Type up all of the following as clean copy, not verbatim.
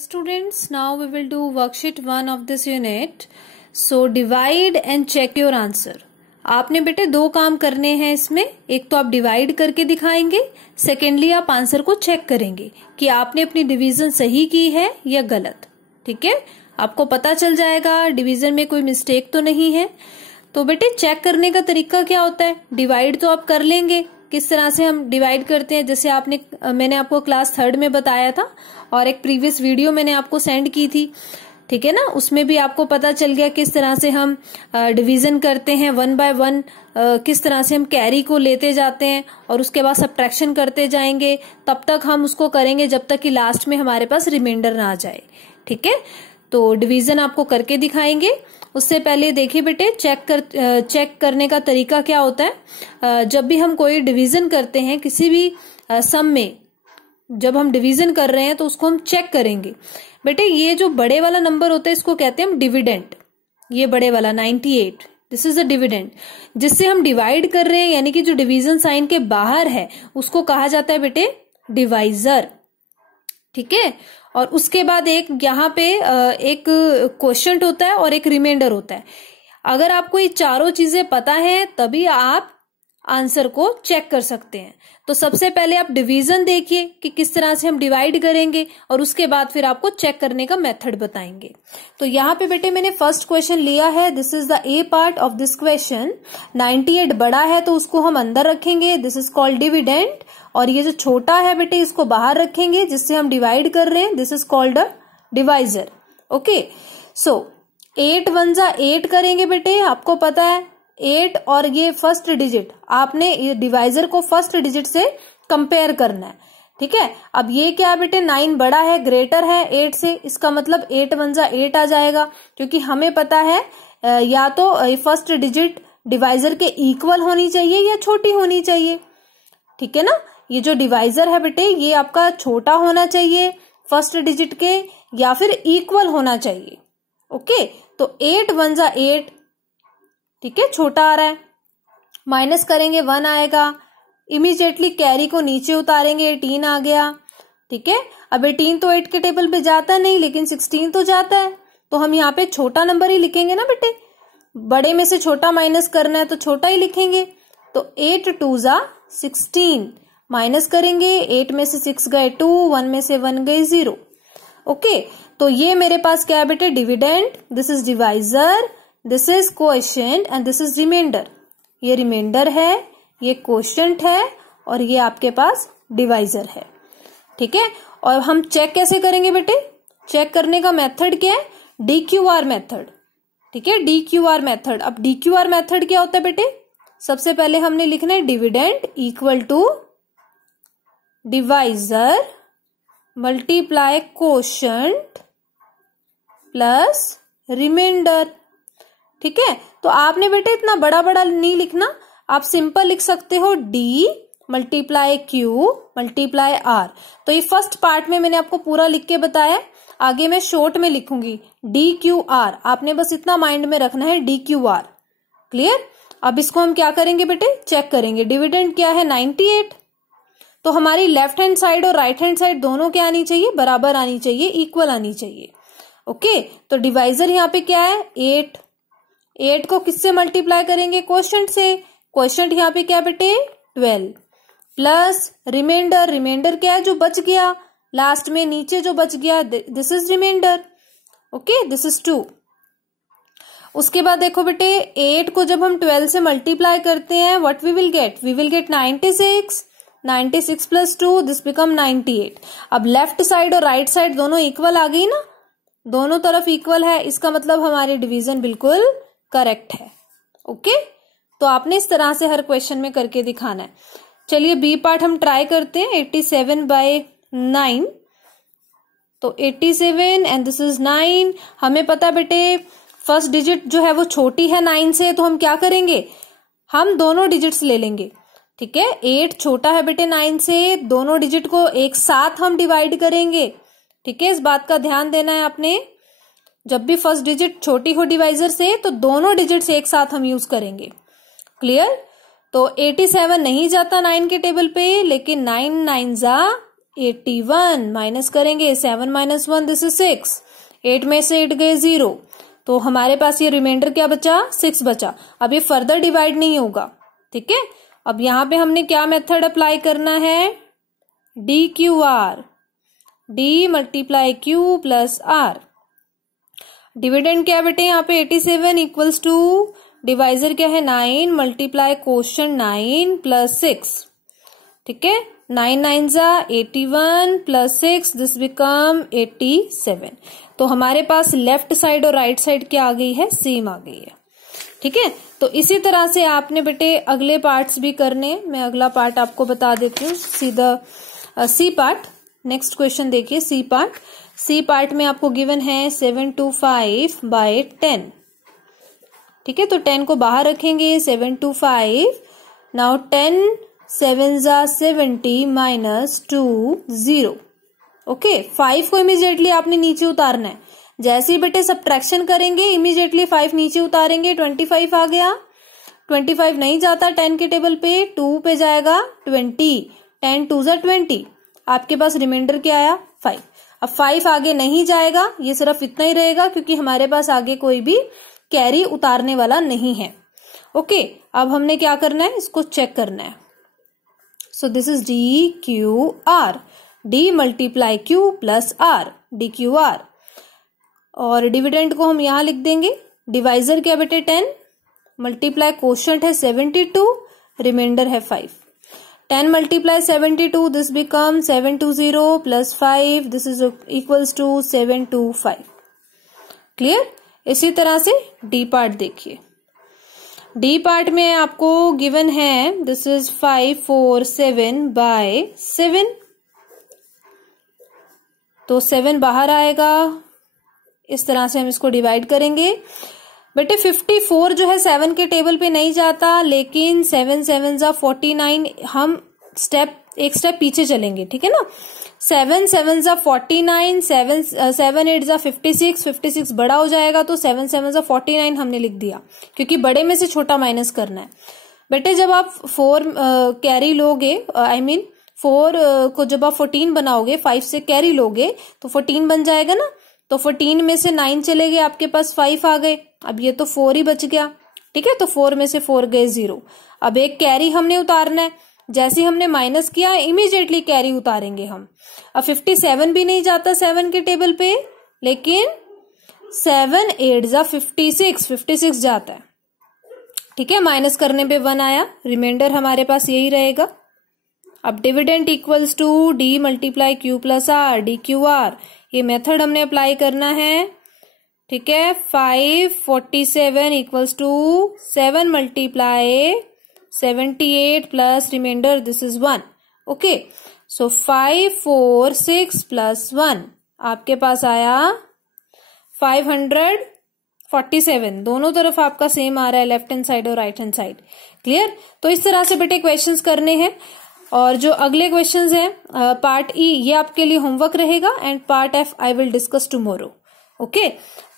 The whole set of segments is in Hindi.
Students, now we will do worksheet 1 of this unit. So divide and check your answer. आपने बेटे दो काम करने हैं इसमें. एक तो आप डिवाइड करके दिखाएंगे, सेकेंडली आप आंसर को चेक करेंगे कि आपने अपनी डिवीजन सही की है या गलत. ठीक है, आपको पता चल जाएगा डिवीजन में कोई मिस्टेक तो नहीं है. तो बेटे चेक करने का तरीका क्या होता है. डिवाइड तो आप कर लेंगे. किस तरह से हम डिवाइड करते हैं, जैसे मैंने आपको क्लास 3rd में बताया था और एक प्रीवियस वीडियो मैंने आपको सेंड की थी. ठीक है ना, उसमें भी आपको पता चल गया किस तरह से हम डिवीजन करते हैं 1 by 1. किस तरह से हम कैरी को लेते जाते हैं और उसके बाद सब्ट्रैक्शन करते जाएंगे. तब तक हम उसको करेंगे जब तक कि लास्ट में हमारे पास रिमाइंडर ना आ जाए. ठीक है, तो डिवीजन आपको करके दिखाएंगे. उससे पहले देखिए बेटे चेक करने का तरीका क्या होता है. जब भी हम कोई डिवीजन करते हैं किसी भी सम में, जब हम डिवीजन कर रहे हैं तो उसको हम चेक करेंगे. बेटे ये जो बड़े वाला नंबर होता है इसको कहते हैं हम डिविडेंड. ये बड़े वाला 98, दिस इज द डिविडेंड. जिससे हम डिवाइड कर रहे हैं यानी कि जो डिवीजन साइन के बाहर है उसको कहा जाता है बेटे डिवाइजर. ठीक है, और उसके बाद एक यहाँ पे एक क्वोशंट होता है और एक रिमाइंडर होता है. अगर आपको ये चारों चीजें पता है तभी आप आंसर को चेक कर सकते हैं. तो सबसे पहले आप डिवीजन देखिए कि किस तरह से हम डिवाइड करेंगे और उसके बाद फिर आपको चेक करने का मेथड बताएंगे. तो यहाँ पे बेटे मैंने फर्स्ट क्वेश्चन लिया है. This is the A part of this question. 98 बड़ा है तो उसको हम अंदर रखेंगे, दिस इज कॉल्ड डिविडेंड. और ये जो छोटा है बेटे इसको बाहर रखेंगे जिससे हम डिवाइड कर रहे हैं, this is called a divisor. Okay, so 8 1 जा 8 करेंगे बेटे. आपको पता है 8 और ये फर्स्ट डिजिट, आपने ये डिवाइजर को फर्स्ट डिजिट से कंपेयर करना है. ठीक है, अब ये क्या बेटे 9 बड़ा है, ग्रेटर है 8 से, इसका मतलब 8 1 जा 8 आ जाएगा. क्योंकि हमें पता है या तो फर्स्ट डिजिट डिवाइजर के इक्वल होनी चाहिए या छोटी होनी चाहिए. ठीक है ना, ये जो डिवाइजर है बेटे ये आपका छोटा होना चाहिए फर्स्ट डिजिट के या फिर इक्वल होना चाहिए. ओके, तो 8 1 जा 8. ठीक है, छोटा आ रहा है. माइनस करेंगे 1 आएगा. इमीडिएटली कैरी को नीचे उतारेंगे, 18 आ गया. ठीक है, अब 18 तो 8 के टेबल पे जाता नहीं लेकिन 16 तो जाता है. तो हम यहाँ पे छोटा नंबर ही लिखेंगे ना बेटे. बड़े में से छोटा माइनस करना है तो छोटा ही लिखेंगे. तो 8 2 जा 16. माइनस करेंगे, 8 में से 6 गए 2, 1 में से 1 गए 0. ओके, तो ये मेरे पास क्या है बेटे dividend, this is divisor, this is quotient and this is remainder. ये रिमाइंडर है, ये क्वोशंट है और ये आपके पास डिवाइजर है. ठीक है, और हम चेक कैसे करेंगे बेटे. चेक करने का मेथड क्या है, DQR मेथड. ठीक है, DQR मेथड. अब DQR मेथड क्या होता है बेटे. सबसे पहले हमने लिखना है dividend equal to divisor multiply quotient plus remainder. ठीक है, तो आपने बेटे इतना बड़ा बड़ा नहीं लिखना, आप सिंपल लिख सकते हो D multiply Q multiply R. तो ये फर्स्ट पार्ट में मैंने आपको पूरा लिख के बताया, आगे मैं शॉर्ट में लिखूंगी DQR. आपने बस इतना माइंड में रखना है DQR. क्लियर. अब इसको हम क्या करेंगे बेटे, चेक करेंगे. डिविडेंड क्या है 98. तो हमारी लेफ्ट हैंड साइड और राइट हैंड साइड दोनों क्या आनी चाहिए, बराबर आनी चाहिए, इक्वल आनी चाहिए. ओके, तो डिवाइजर यहाँ पे क्या है 8. 8 को किससे मल्टीप्लाई करेंगे, क्वोशंट से. क्वोशंट यहाँ पे क्या बेटे 12 प्लस रिमाइंडर. रिमाइंडर क्या है, जो बच गया लास्ट में, नीचे जो बच गया, this is remainder. Okay, this is 2. उसके बाद देखो बेटे 8 को जब हम 12 से मल्टीप्लाई करते हैं what we will get 96. 96 plus 2 this become 98. अब लेफ्ट साइड और राइट साइड दोनों इक्वल आ गई ना, दोनों तरफ इक्वल है, इसका मतलब हमारी डिवीजन बिल्कुल करेक्ट है. ओके, तो आपने इस तरह से हर क्वेश्चन में करके दिखाना है. चलिए बी पार्ट हम ट्राई करते हैं. 87 by 9. तो 87 एंड दिस इज 9. हमें पता बेटे फर्स्ट डिजिट जो है वो छोटी है 9 से, तो हम क्या करेंगे, हम दोनों डिजिट्स ले लेंगे. ठीक है, 8 छोटा है बेटे 9 से, दोनों डिजिट को एक साथ हम डिवाइड करेंगे. ठीक है, इस बात का ध्यान देना है आपने. जब भी फर्स्ट डिजिट छोटी हो डिवाइजर से तो दोनों डिजिट्स एक साथ हम यूज करेंगे. क्लियर. तो 87 नहीं जाता 9 के टेबल पे, लेकिन 9 9 जा 81 माइनस करेंगे 7 माइनस 1 दिस इज 6, 8 में से 8 गए 0, तो हमारे पास ये रिमाइंडर क्या बचा 6 बचा। अब ये फर्दर डिवाइड नहीं होगा, ठीक है। अब यहाँ पे हमने क्या मेथड अप्लाई करना है, DQR, D multiply Q plus R। Dividend क्या है बेटे यहाँ पे 87 इक्वल्स टू डिवाइजर क्या है 9 मल्टीप्लाई क्वोशंट 9 प्लस 6, ठीक है। 9 9 जा 81 प्लस 6 दिस बिकम 87। तो हमारे पास लेफ्ट साइड और राइट साइड क्या आ गई है, सेम आ गई है, ठीक है। तो इसी तरह से आपने बेटे अगले पार्ट्स भी करने, मैं अगला पार्ट आपको बता देती हूँ सीधा। सी पार्ट, नेक्स्ट क्वेश्चन देखिए सी पार्ट। सी पार्ट में आपको गिवन है 725/10, ठीक है। तो 10 को बाहर रखेंगे 725, नाउ 10 7 जा 70 माइनस 2 0, ओके। 5 को इमीडिएटली आपने नीचे उतारना है, जैसे ही बेटे सब्ट्रैक्शन करेंगे इमीडिएटली 5 नीचे उतारेंगे, 25 आ गया। 25 नहीं जाता 10 के टेबल पे, 2 पे जाएगा 20, 10 2 जा 20, आपके पास रिमाइंडर क्या आया 5। अब 5 आगे नहीं जाएगा, ये सिर्फ इतना ही रहेगा क्योंकि हमारे पास आगे कोई भी कैरी उतारने वाला नहीं है, ओके। अब हमने क्या करना है, इसको चेक करना है। So this is DQR, D multiply Q plus R, DQR। और डिविडेंड को हम यहां लिख देंगे, डिवाइजर क्या बेटे 10 मल्टीप्लाई क्वोशंट है 72, रिमाइंडर है 5। 10 multiply 72 this become 720 plus 5 this is equals to 725, clear. इसी तरह से डी पार्ट देखिए। डी पार्ट में आपको गिवन है दिस इज 547/7, तो 7 बाहर आएगा, इस तरह से हम इसको डिवाइड करेंगे। बेटे 54 जो है 7 के टेबल पे नहीं जाता, लेकिन 7 7 जा 49, हम एक स्टेप पीछे चलेंगे, ठीक है ना। 7 7 जा 49, 7 8 जा 56, 56 बड़ा हो जाएगा तो 7 7 जा 49 हमने लिख दिया, क्योंकि बड़े में से छोटा माइनस करना है। बेटे जब आप 4 कैरी लोगे, आई मीन 4 को जब आप 14 बनाओगे, 5 से कैरी लोगे तो 14 बन जाएगा ना। तो 14 में से 9 चले गए, आपके पास 5 आ गए, अब ये तो 4 ही बच गया, ठीक है। तो 4 में से 4 गए 0। अब एक कैरी हमने उतारना है, जैसे हमने माइनस किया इमीडिएटली कैरी उतारेंगे हम। अब 57 भी नहीं जाता 7 के टेबल पे, लेकिन 7 8 जा 56 जाता है, ठीक है। माइनस करने पे 1 आया, रिमाइंडर हमारे पास यही रहेगा। अब dividend equals to D multiply Q plus R, DQR, ये मेथड हमने अप्लाई करना है, ठीक है। 547 equals to 7 multiply 78 plus remainder this is 1, okay. So 546 plus 1 आपके पास आया 547, दोनों तरफ आपका सेम आ रहा है, लेफ्ट हैंड साइड और राइट हैंड साइड, क्लियर। तो इस तरह से बेटे क्वेश्चंस करने हैं। और जो अगले क्वेश्चंस हैं पार्ट ई, ये आपके लिए होमवर्क रहेगा, and part F I will discuss tomorrow, okay.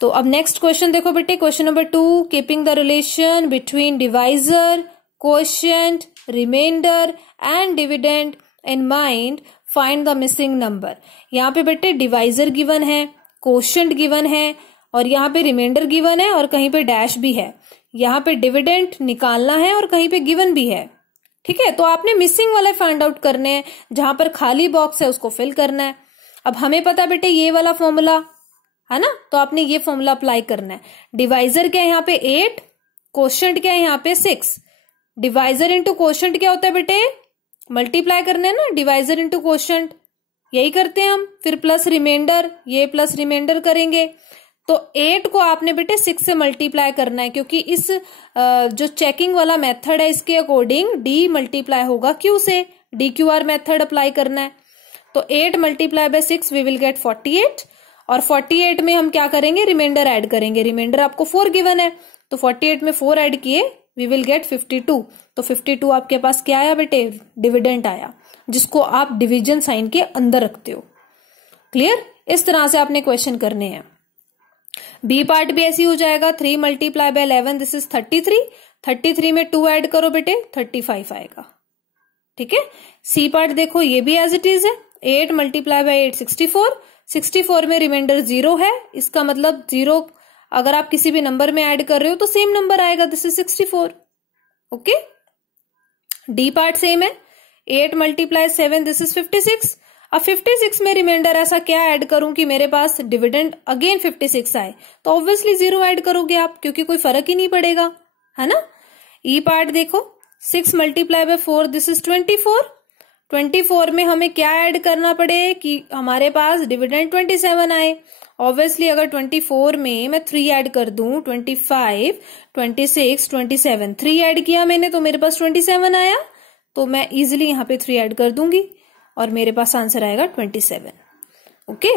तो अब नेक्स्ट क्वेश्चन देखो बेटे, question number 2, keeping the relation between divisor, quotient, remainder and dividend in mind, find the missing number. यहाँ पे बेटे डिवाइजर गिवन है, क्वोशिएंट गिवन है, और यहाँ पे रिमाइंडर गिवन है, और कहीं पे डैश भी है। यहाँ पे डिविडेंड निकालना है और कहीं पे गिवन भी है, ठीक है। तो आपने मिसिंग वाले फाइंड आउट करने हैं, जहां पर खाली बॉक्स है उसको फिल करना है। अब हमें पता बेटे ये वाला फॉर्मूला है ना, तो आपने ये फॉर्मूला अप्लाई करना है। डिवाइजर क्या है यहाँ पे 8, क्वोशिएंट क्या है यहाँ पे 6। डिवाइजर इंटू क्वोशिएंट क्या होता है बेटे, मल्टीप्लाई करना है ना, डिवाइजर इंटू क्वोशिएंट, यही करते हैं हम। फिर प्लस रिमाइंडर, ये प्लस रिमाइंडर करेंगे, तो 8 को आपने बेटे 6 से मल्टीप्लाई करना है, क्योंकि इस जो चेकिंग वाला मेथड है इसके अकॉर्डिंग D मल्टीप्लाई होगा Q से, DQR मेथड अप्लाई करना है। तो 8 multiply by 6 we will get 48, और 48 में हम क्या करेंगे, रिमाइंडर ऐड करेंगे। रिमाइंडर आपको 4 गिवन है, तो 48 में 4 ऐड किए वी विल गेट 52। तो 52 आपके पास क्या आया बेटे, डिविडेंड आया, जिसको आप डिवीजन साइन के अंदर रखते हो, क्लियर। इस तरह से आपने क्वेश्चन करने हैं। बी पार्ट भी ऐसी हो जाएगा, 3 मल्टीप्लाई बाय 11 दिस इज 33, 33 में 2 ऐड करो बेटे 35 आएगा, ठीक है। सी पार्ट देखो ये भी एज इट इज है, 8 मल्टीप्लाई बाय 8 64, 64 में रिमाइंडर 0 है, इसका मतलब 0 अगर आप किसी भी नंबर में ऐड कर रहे हो तो सेम नंबर आएगा, this is 64। Okay, D part same है, 8 मल्टीप्लाई 7 दिस इज 56। अब 56 में रिमाइंडर ऐसा क्या ऐड करूं कि मेरे पास डिविडेंड अगेन 56 आए, तो ऑब्वियसली 0 ऐड करोगे आप, क्योंकि कोई फर्क ही नहीं पड़ेगा, है ना। ई पार्ट देखो, 6 मल्टीप्लाई बाय 4 दिस इज 24। 24 में हमें क्या ऐड करना पड़े कि हमारे पास डिविडेंड 27 आए। ऑब्वियसली अगर 24 में मैं 3 ऐड कर दूं, 25, 26, 27, 3 ऐड किया मैंने तो मेरे पास 27 आया, तो मैं इजिली यहाँ पे 3 ऐड कर दूंगी और मेरे पास आंसर आएगा 27। ओके,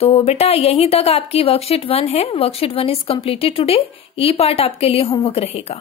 तो बेटा यहीं तक आपकी वर्कशीट 1 है। Worksheet 1 is completed today. E part आपके लिए होमवर्क रहेगा।